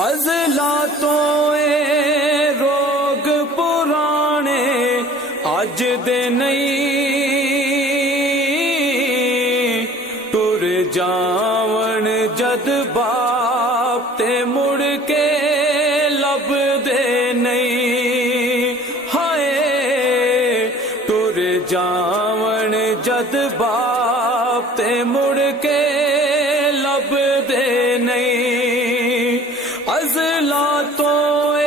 अज़ला तो ए रोग पुराने अज दे नहीं, टुर जावन जद बाप ते मुड़ के लब दे नहीं। हाय टुर जावन जद बाप ते मुड़ के लब दे नहीं। अज़ला तो ए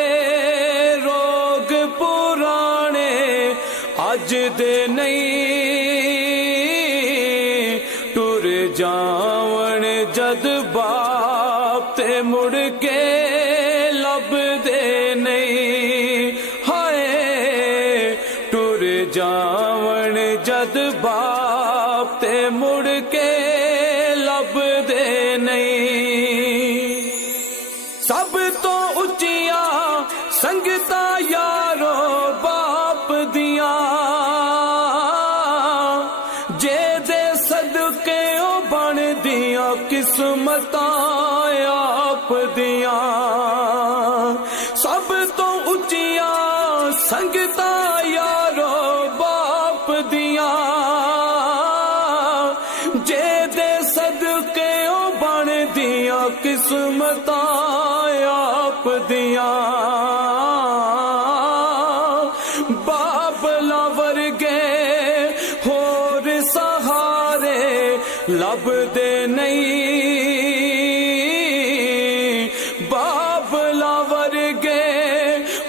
रोग पुराने अज दे नहीं, टुर जावन जद बाप ते मुड़ के लब दे नहीं। हाय टुर जावन जद बाप ते मुड़ के लब दे नहीं। सब तो उचिया संगता यारो बाप दिया, जे दे सदके ओ बन दिया किस्मतां आप दिया। सब तो उचिया संगता यारो बाप दिया, जे दे सदके ओ बन दिया किस्मतां आप दिया। बाबला वर्गे होर सहारे लब दे नहीं। बाबला वर्गे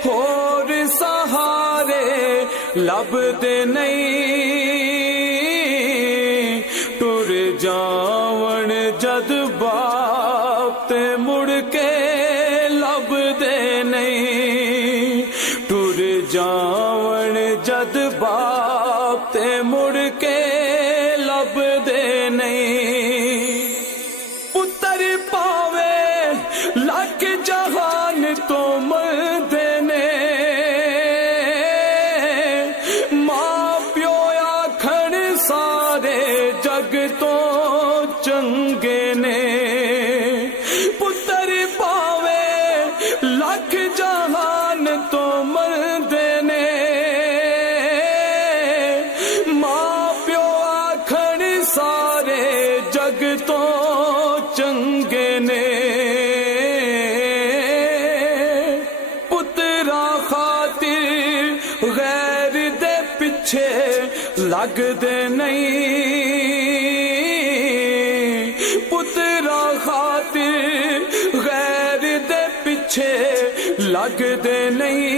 होर सहारे लब दे नहीं, टुर जावन जद बाप ते मुड़ के लब दे नहीं। टुर जावन जद बाप ते मुड़ के लब दे नहीं। पुत्र पावे लख जहान तो मरदे ने, मां प्यो आखण सारे जग तो चंगे ने। पुत्र पावे लख जहान तो मरदे ने, मां प्यो आखण सारे जग तो चंगे ने। पुत्रा खातिर गैर दे पिछे लगदे नहीं। पुत्रा खातिर गैर दे पिछे लगदे नहीं,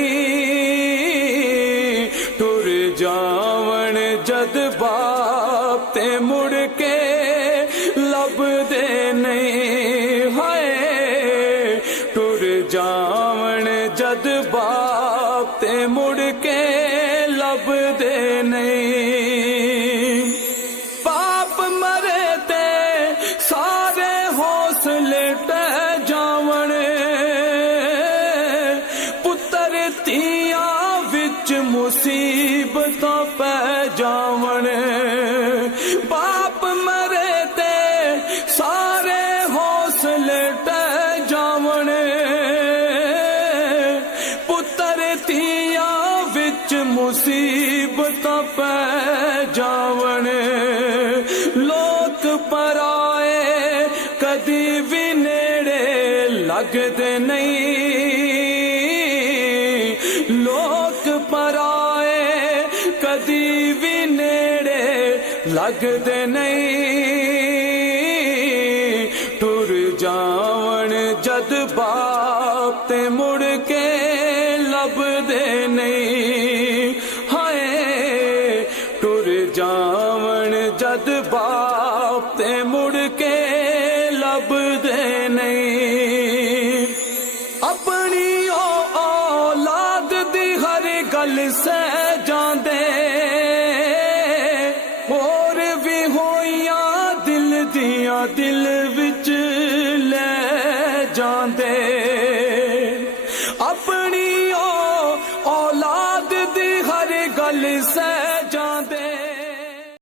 टुर जावन जद बाप ते मुड़ के लब दे नहीं। हाय टुर जावन जद बाप ते मुड़ के लब दे नहीं। बाप मरे ते सारे हौसले टह जावन, पुत्र तिया विच मुसीबतां पै जावन। बाप मरे ते सारे हौसले टह जावन, पुत्र तिया विच मुसीबतां पै जावन। लोक पराए कदी भी नेड़े लगदे नहीं। लोक पराए कदी भी नेड़े लगदे नहीं, टुर जावन जद बाप ते मुड़ के लब दे नहीं। हाय टुर जावन जद बाप ते मुड़ के लब दे नहीं। अपनी औलाद दी हर गल सह जांदे, और भी होइयां दिल दियां दिल